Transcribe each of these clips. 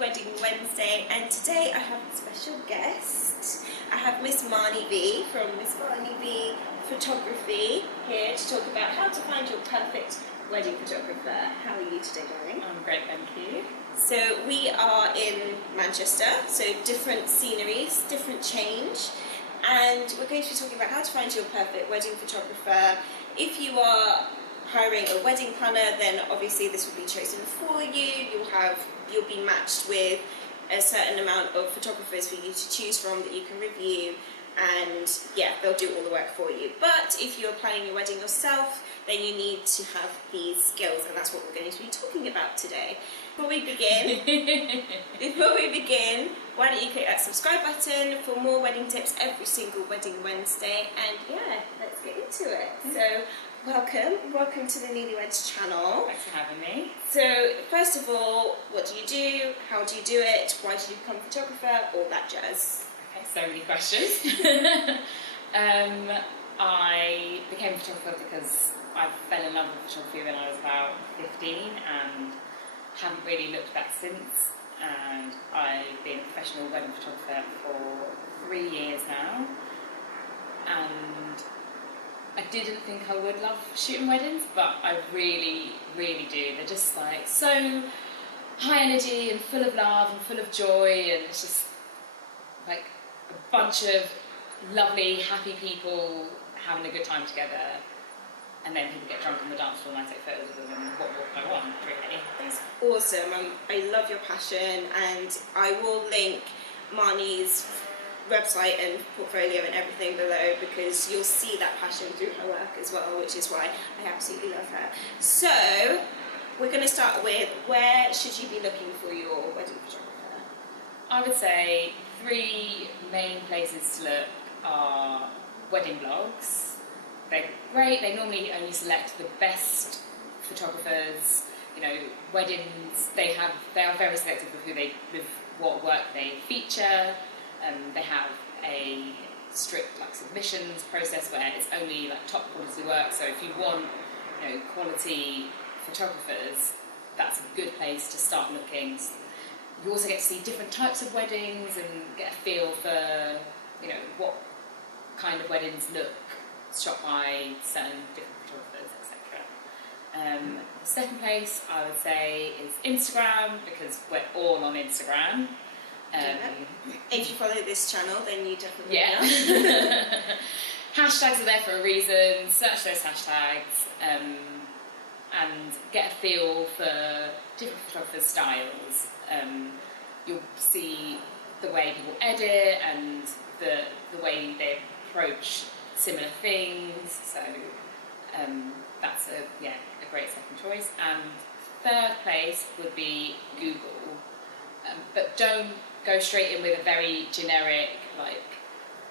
Wedding Wednesday, and today I have a special guest. I have Miss Marni V from Miss Marni V Photography here to talk about how to find your perfect wedding photographer. How are you today, darling? I'm great, thank you. So we are in Manchester, so different sceneries, different change, and we're going to be talking about how to find your perfect wedding photographer. If you are hiring a wedding planner, then obviously this will be chosen for you. You'll be matched with a certain amount of photographers for you to choose from that you can review, and yeah, they'll do all the work for you. But if you're planning your wedding yourself, then you need to have these skills, and that's what we're going to be talking about today. Before we begin, why don't you click that subscribe button for more wedding tips every single Wedding Wednesday, and yeah, let's get into it. So welcome to the Nulyweds channel. Thanks for having me. So first of all, what do you do? How do you do it? Why did you become a photographer? All that jazz. Okay, so many questions. I became a photographer because I fell in love with photography when I was about 15 and haven't really looked back since. And I've been a professional wedding photographer for 3 years now. And I didn't think I would love shooting weddings, but I really, really do. They're just like so high energy and full of love and full of joy, and it's just like a bunch of lovely, happy people having a good time together, and then people get drunk on the dance floor and I take photos of them, and what more can I want, really? That's awesome. I love your passion, and I will link Marni's website and portfolio and everything below, because you'll see that passion through her work as well, which is why I absolutely love her. So we're going to start with, where should you be looking for your wedding photographer? I would say 3 main places to look are wedding blogs. They're great. They normally only select the best photographers. You know, weddings, they are very selective with what work they feature. They have a strict submissions process where it's only top quality work. So if you want, quality photographers, that's a good place to start looking. You also get to see different types of weddings and get a feel for, what kind of weddings look shot by certain different photographers, etc. The second place I would say is Instagram, because we're all on Instagram. If you follow this channel, then you definitely know. Hashtags are there for a reason. Search those hashtags and get a feel for different photographers' styles. You'll see the way people edit and the way they approach similar things. So that's a great second choice. And third place would be Google, but don't go straight in with a very generic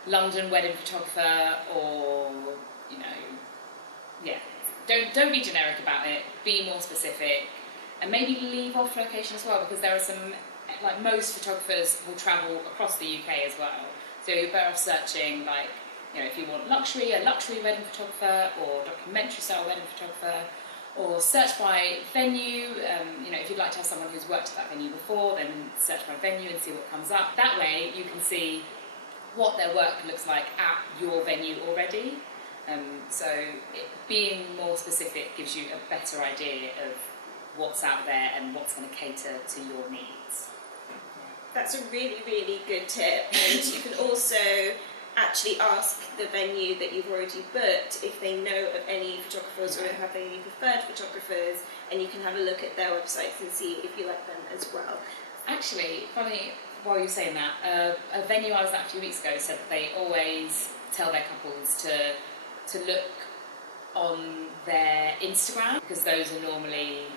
London wedding photographer, or don't be generic about it. Be more specific, and maybe leave off location as well, because there are some most photographers will travel across the UK as well. So you're better off searching if you want a luxury wedding photographer, or documentary style wedding photographer, or search by venue. If you'd like to have someone who's worked at that venue before, then search by venue and see what comes up. That way you can see what their work looks like at your venue already. Being more specific gives you a better idea of what's out there and what's going to cater to your needs. That's a really, really good tip. And you can also actually ask the venue that you've already booked if they know of any photographers, or have any preferred photographers, and you can have a look at their websites and see if you like them as well. Actually, funny, while you're saying that, a venue I was at a few weeks ago said that they always tell their couples to look on their Instagram, because those are normally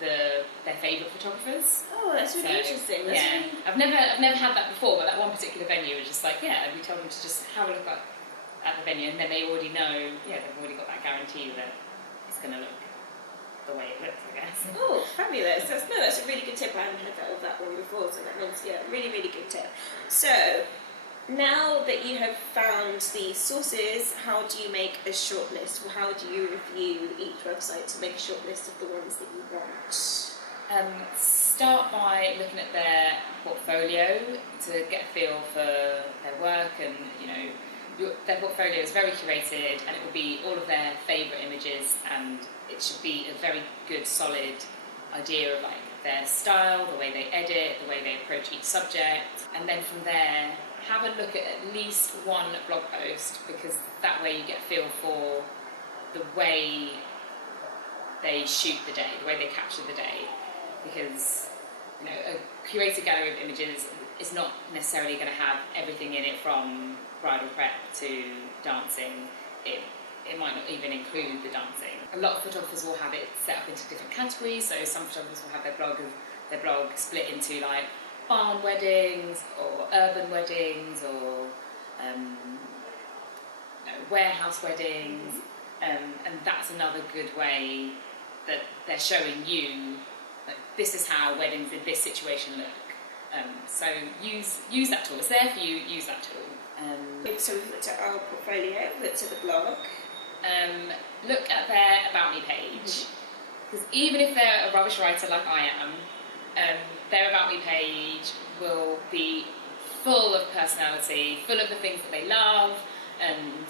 their favourite photographers. Oh, that's really interesting. I've never had that before, but that one particular venue was just we told them to just have a look at the venue, and then they already know, they've already got that guarantee that it's going to look the way it looks, I guess. Oh, fabulous. That's a really good tip. I haven't heard that one before, so that one's, really, really good tip. So, now that you have found the sources, how do you make a shortlist? How do you review each website to make a shortlist of the ones that you want? Start by looking at their portfolio to get a feel for their work, and their portfolio is very curated, and it will be all of their favourite images, and it should be a very good, solid idea of like their style, the way they edit, the way they approach each subject, and then from there have a look at least one blog post, because that way you get a feel for the way they shoot the day, the way they capture the day, because a curated gallery of images is not necessarily going to have everything in it, from bridal prep to dancing. It might not even include the dancing. A lot of photographers will have it set up into different categories, so some photographers will have their blog split into like barn weddings or urban weddings or warehouse weddings, and that's another good way that they're showing you like, this is how weddings in this situation look. So use that tool. It's there for you. Use that tool. So we've looked at our portfolio, we've looked at the blog. Look at their About Me page, because even if they're a rubbish writer like I am, their About Me page will be full of personality, full of the things that they love, and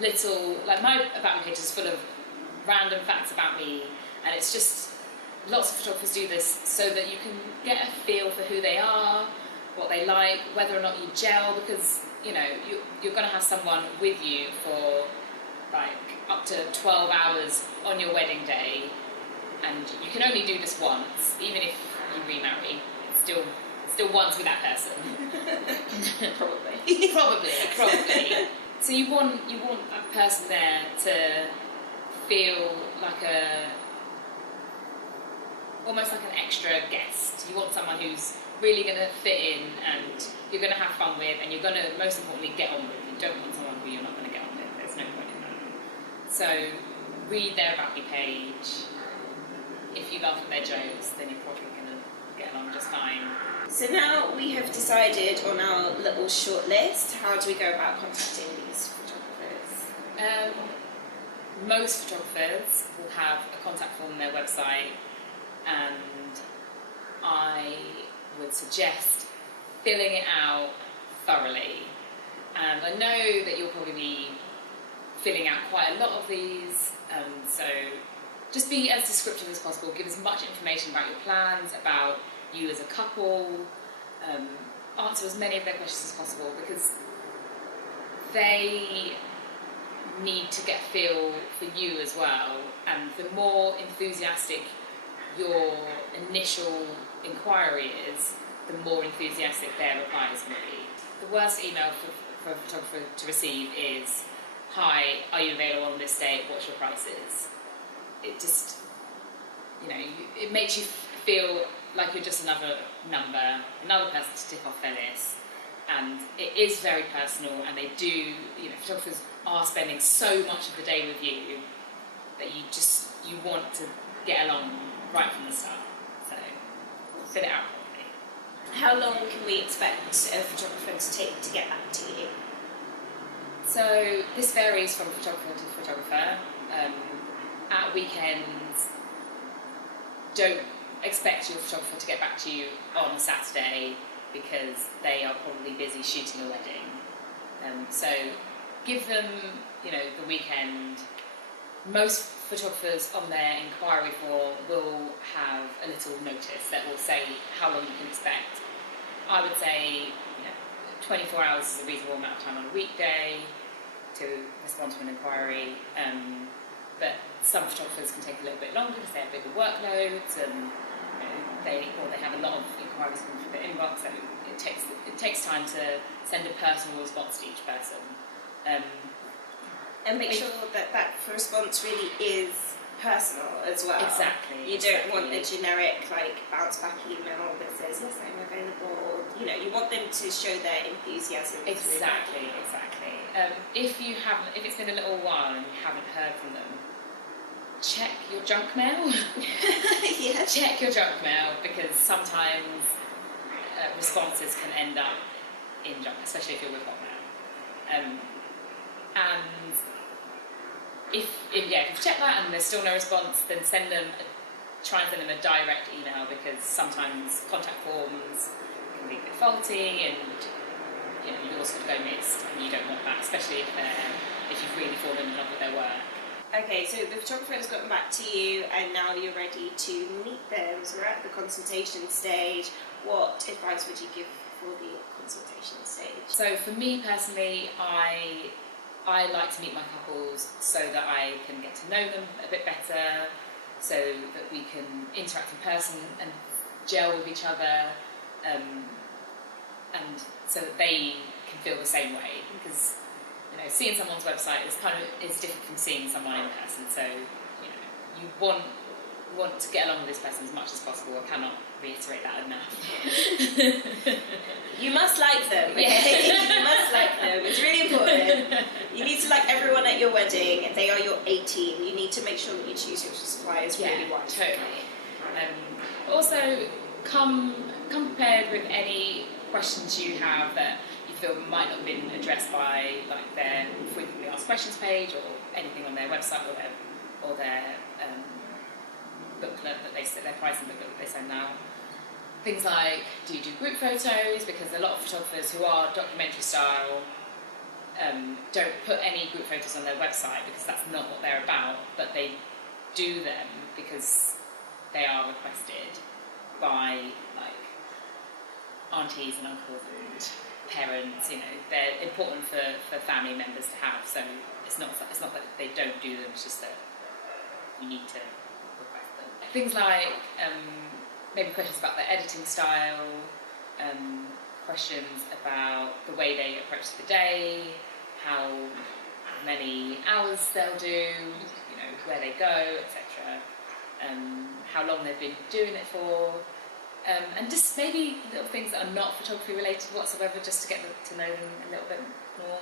little, like my About Me page is full of random facts about me, and it's just, lots of photographers do this so that you can get a feel for who they are, what they like, whether or not you gel, because you're going to have someone with you for like up to 12 hours on your wedding day, and you can only do this once. Even if you remarry, it's still once with that person. probably. So you want a person there to feel like almost like an extra guest. You want someone who's really going to fit in, and you're going to have fun with, and you're going to, most importantly, get on with. You don't want someone who you're not going to get on with. There's no point in that. So read their About Me page. If you laugh at their jokes, then you're probably going to get along just fine. So now we have decided on our little short list. How do we go about contacting these photographers? Most photographers will have a contact form on their website, and I would suggest filling it out thoroughly. And I know that you'll probably be filling out quite a lot of these, so just be as descriptive as possible. Give as much information about your plans, about you as a couple, answer as many of their questions as possible, because they need to get a feel for you as well, and the more enthusiastic your initial inquiry is, the more enthusiastic their reply is going to be. The worst email for a photographer to receive is, "Hi, are you available on this date? What's your prices?" It just, it makes you feel like you're just another number, another person to tick off their list. And it is very personal, and they do, photographers are spending so much of the day with you that you want to get along right from the start. So fill it out properly. How long can we expect a photographer to take to get back to you? So this varies from photographer to photographer. At weekends, don't expect your photographer to get back to you on a Saturday, because they are probably busy shooting a wedding. So give them, the weekend. Most photographers on their inquiry form will have a little notice that will say how long you can expect. I would say 24 hours is a reasonable amount of time on a weekday to respond to an inquiry. But some photographers can take a little bit longer because they have bigger workloads, and they have a lot of inquiries coming through their inbox, so it takes time to send a personal response to each person. And make sure that response really is personal as well. Exactly. You don't want a generic bounce back email that says yes, I'm available. You want them to show their enthusiasm. Exactly. If it's been a little while and you haven't heard from them, check your junk mail. Yeah. Check your junk mail, because sometimes responses can end up in junk, especially if you're with Hotmail. And if you've checked that and there's still no response, then send them try and send them a direct email, because sometimes contact forms can be a bit faulty, and yours could go missed, and you don't want that, especially if you've really fallen in love with their work. Okay, so the photographer has gotten back to you, and now you're ready to meet them. So we're at the consultation stage. What advice would you give for the consultation stage? So for me personally, I like to meet my couples so that I can get to know them a bit better, so that we can interact in person and gel with each other, and so that they can feel the same way. Because seeing someone's website is different from seeing someone in person. So you want to get along with this person as much as possible. I cannot reiterate that enough. You must like them, okay? Yeah. You must like them. It's really important. You need to like everyone at your wedding. If they are your A-team, you need to make sure that you choose your suppliers really wisely. Totally. Also, come prepared with any questions you have that you feel might not have been addressed by like their frequently asked questions page, or anything on their website, or their booklet that their pricing booklet that they send out. Things like, do you do group photos? Because a lot of photographers who are documentary style don't put any group photos on their website, because that's not what they're about, but they do them because they are requested by like aunties and uncles and parents. They're important for family members to have. So it's not that they don't do them, it's just that you need to request them. Things like maybe questions about their editing style, questions about the way they approach the day, how many hours they'll do, where they go, etc. How long they've been doing it for, and just maybe little things that are not photography related whatsoever, just to get to know them a little bit more.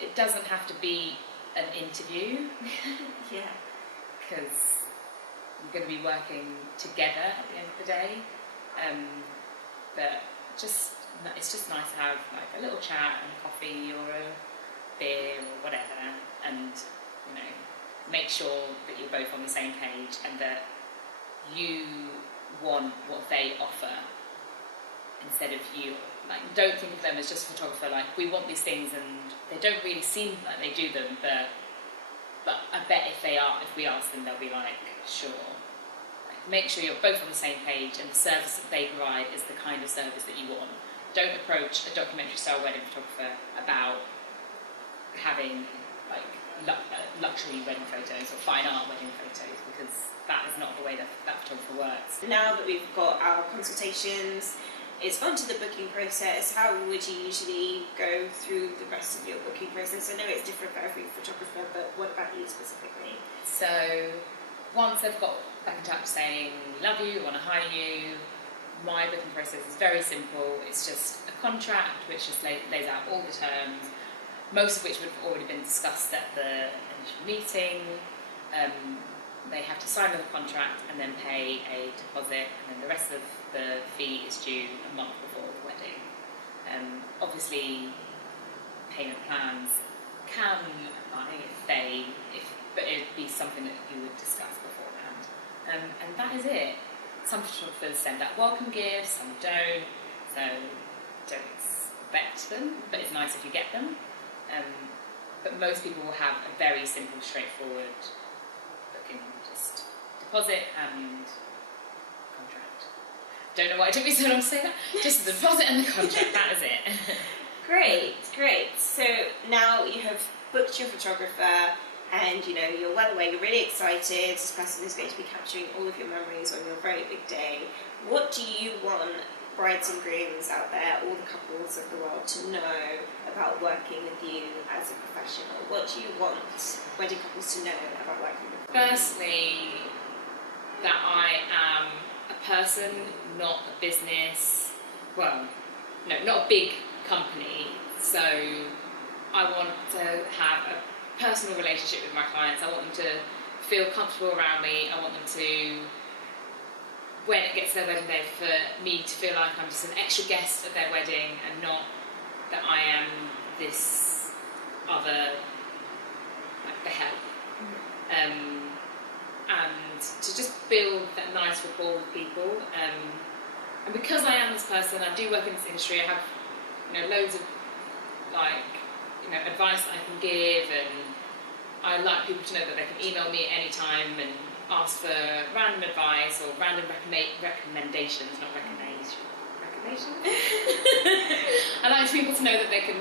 It doesn't have to be an interview. Yeah. Because you're going to be working together at the end of the day, but it's just nice to have like a little chat and a coffee or a beer or whatever, and make sure that you're both on the same page, and that you want what they offer instead of you. Like, don't think of them as just a photographer, like we want these things, and they don't really seem like they do them, but I bet if we ask them, they'll be like, sure. Like, make sure you're both on the same page, and the service that they provide is the kind of service that you want. Don't approach a documentary style wedding photographer about having like luxury wedding photos or fine art wedding photos, because that is not the way that photographer works. Now that we've got our consultations, it's on to the booking process. How would you usually go through the rest of your booking process? I know it's different for every photographer, but what about you specifically? So once they've got back in touch saying, love you, want to hire you, my booking process is very simple. It's just a contract which just lays out all the terms, most of which would have already been discussed at the initial meeting. They have to sign the contract and then pay a deposit, and then the rest of the fee is due a month before the wedding. Obviously, payment plans can apply but it'd be something that you would discuss beforehand. And that is it. Some photographers send out welcome gifts, some don't, so don't expect them, but it's nice if you get them. But most people will have a very simple, straightforward booking, just deposit and contract. Don't know why it took me so long to say that. Just the deposit and the contract, that is it. Great. So now you have booked your photographer, and you're well away, you're really excited. This person is going to be capturing all of your memories on your very big day. What do you want brides and grooms out there, all the couples of the world, to know about working with you as a professional? What do you want wedding couples to know about working with you? Firstly, that I am a person, not a business. Well, no, not a big company. So I want to have a personal relationship with my clients. I want them to feel comfortable around me. I want them to, when it gets to their wedding day, for me to feel like I'm just an extra guest at their wedding, and not that I am this other, like the help. and to just build that nice rapport with people. And because I am this person, I do work in this industry. I have, loads of advice that I can give, and I like people to know that they can email me at any time and ask for random advice or random recommendations, not recommendations. I like people to know that they can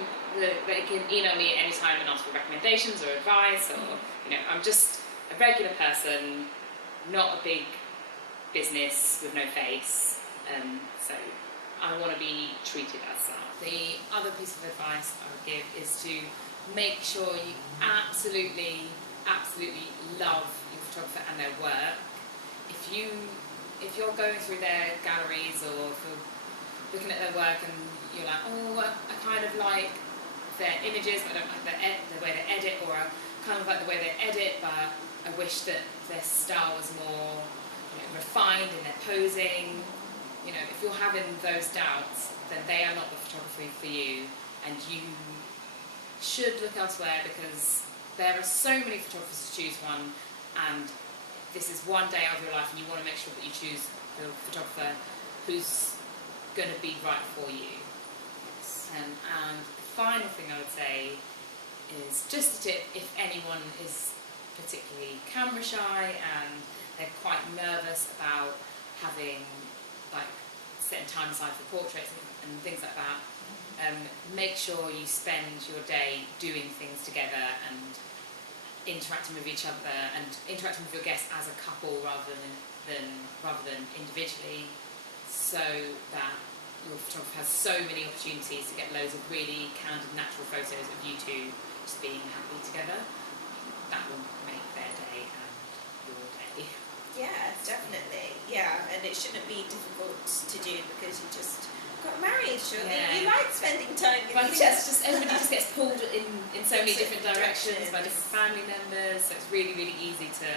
email me at any time and ask for recommendations or advice, or I'm just a regular person, not a big business with no face, so I want to be treated as such. The other piece of advice I would give is to make sure you absolutely love your photographer and their work. If you're going through their galleries, or if you're looking at their work and you're like, oh, I kind of like their images, but I don't like the way they edit, or I kind of like the way they edit, but I wish that their style was more refined in their posing. If you're having those doubts, then they are not the photography for you, and you should look elsewhere, because there are so many photographers to choose from, and this is one day of your life, and you want to make sure that you choose the photographer who's going to be right for you. And the final thing I would say is just a tip: if anyone is particularly camera shy and they're quite nervous about having setting time aside for portraits and things like that, make sure you spend your day doing things together and interacting with each other and interacting with your guests as a couple rather than individually, so that your photographer has so many opportunities to get loads of really candid, natural photos of you two just being happy together. That will make their day and your day. Yeah, definitely. Yeah, and it shouldn't be difficult to do because you just got married, surely. Yeah. You like spending time with each other. other. Everybody just gets pulled in so many different directions by different family members, so it's really, really easy to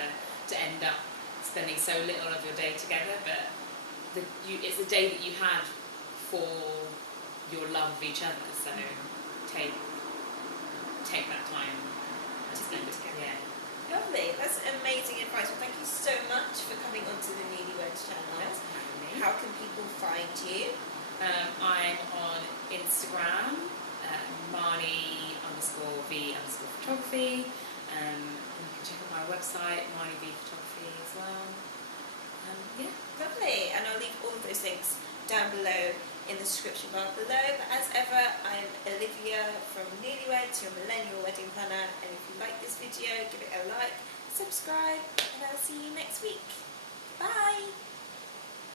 end up spending so little of your day together, but it's the day that you had for your love of each other, so take that time and spend it together. Yeah. Lovely, that's amazing advice. Well, thank you so much for coming onto the Nulyweds channel. How can people find you? I'm on Instagram, Marni_V_photography. You can check out my website, Marni V Photography as well. Yeah. Lovely, and I'll leave all of those links down below in the description bar below. But as ever, I'm Olivia from Nulyweds, your millennial wedding planner, and if you like this video, give it a like, subscribe, and I'll see you next week. Bye!